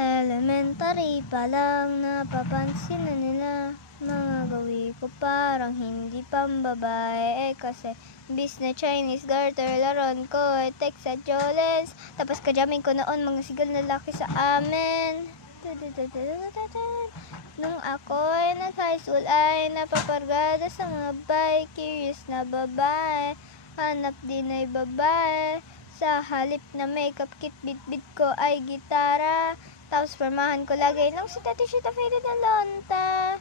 Elementary pa lang napapansin na nila mga gawi ko parang hindi pambabae kasi imbis na Chinese garter laron ko ay Texas Jolens. Tapos kajamin ko noon mga sigal na laki sa amin. Nung ako ay nag-high school ay napapargada sa mga bi-curious na babae. Hanap din ay babae. Sa halip na makeup kit, bit-bit ko ay gitara. Tapos formahan ko lagi nung si Tati Shita faded na lonta.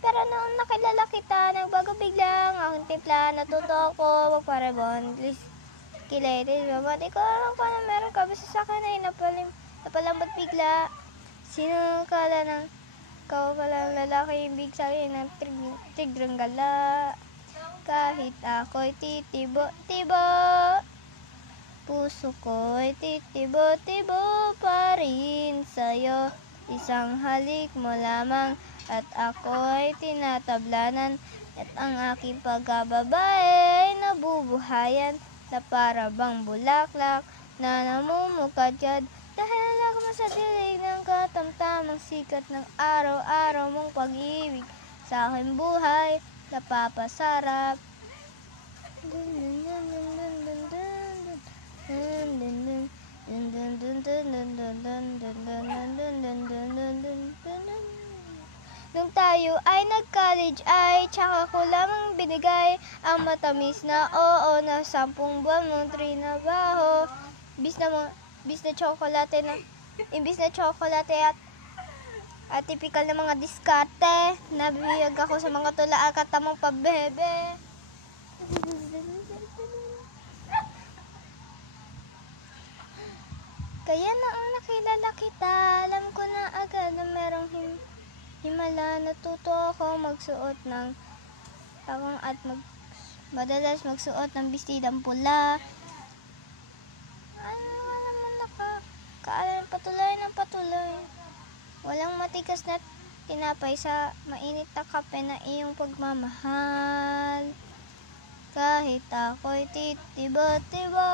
Pero noong nakilala kita, nagbago biglang akong timpla. Natuto ako magparebond. Please, kilated. Mabati ko lang kung ano meron ka. Basta sa akin ay napalambot bigla. Sino kala ng ikaw pala lalaki yung big sa akin ng tigrang gala. Kahit ako'y titibo-tibo, puso ko'y titibo-tibo pa rin sa'yo. Isang halik mo lamang at ako'y tinatablanan. At ang aking pagkababae ay nabubuhayan na para bang bulaklak na namumukadkad. Dahil ako sa dilig ng katamtamang sikat ng araw-araw mong pag-ibig sa aking buhay. Napapasarap. Nung tayo ay nag-college ay tsaka ko lamang binigay ang matamis na oo na 10 buwan mong trinabaho. Imbis na tsokolate at typical na mga diskarte. Nabiyag ako sa mga tula at katamang pabebe. Kaya noong nakilala kita, alam ko na agad na merong himala. Natuto ako magsuot ng madalas magsuot ng bestidang pula. Alam mo kaalam patuloy ng patuloy. Walang matigas na tinapay sa mainit na kape na iyong pagmamahal. Kahit ako'y titibo-tibo,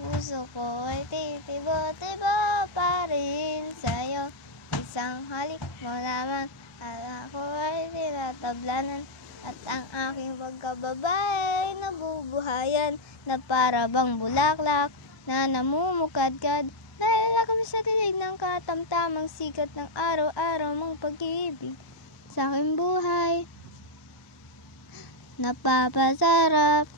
puso ko'y titibo-tibo pa rin sa'yo. Isang halik mo lamang at ako'y tinatablanan. At ang aking pagkababae nabubuhayan na para bang bulaklak na namumukadkad. Dahil ako sa dilig ng katamtamang sikat ng araw-araw mong pag-ibig sa aking buhay. Napapasarap.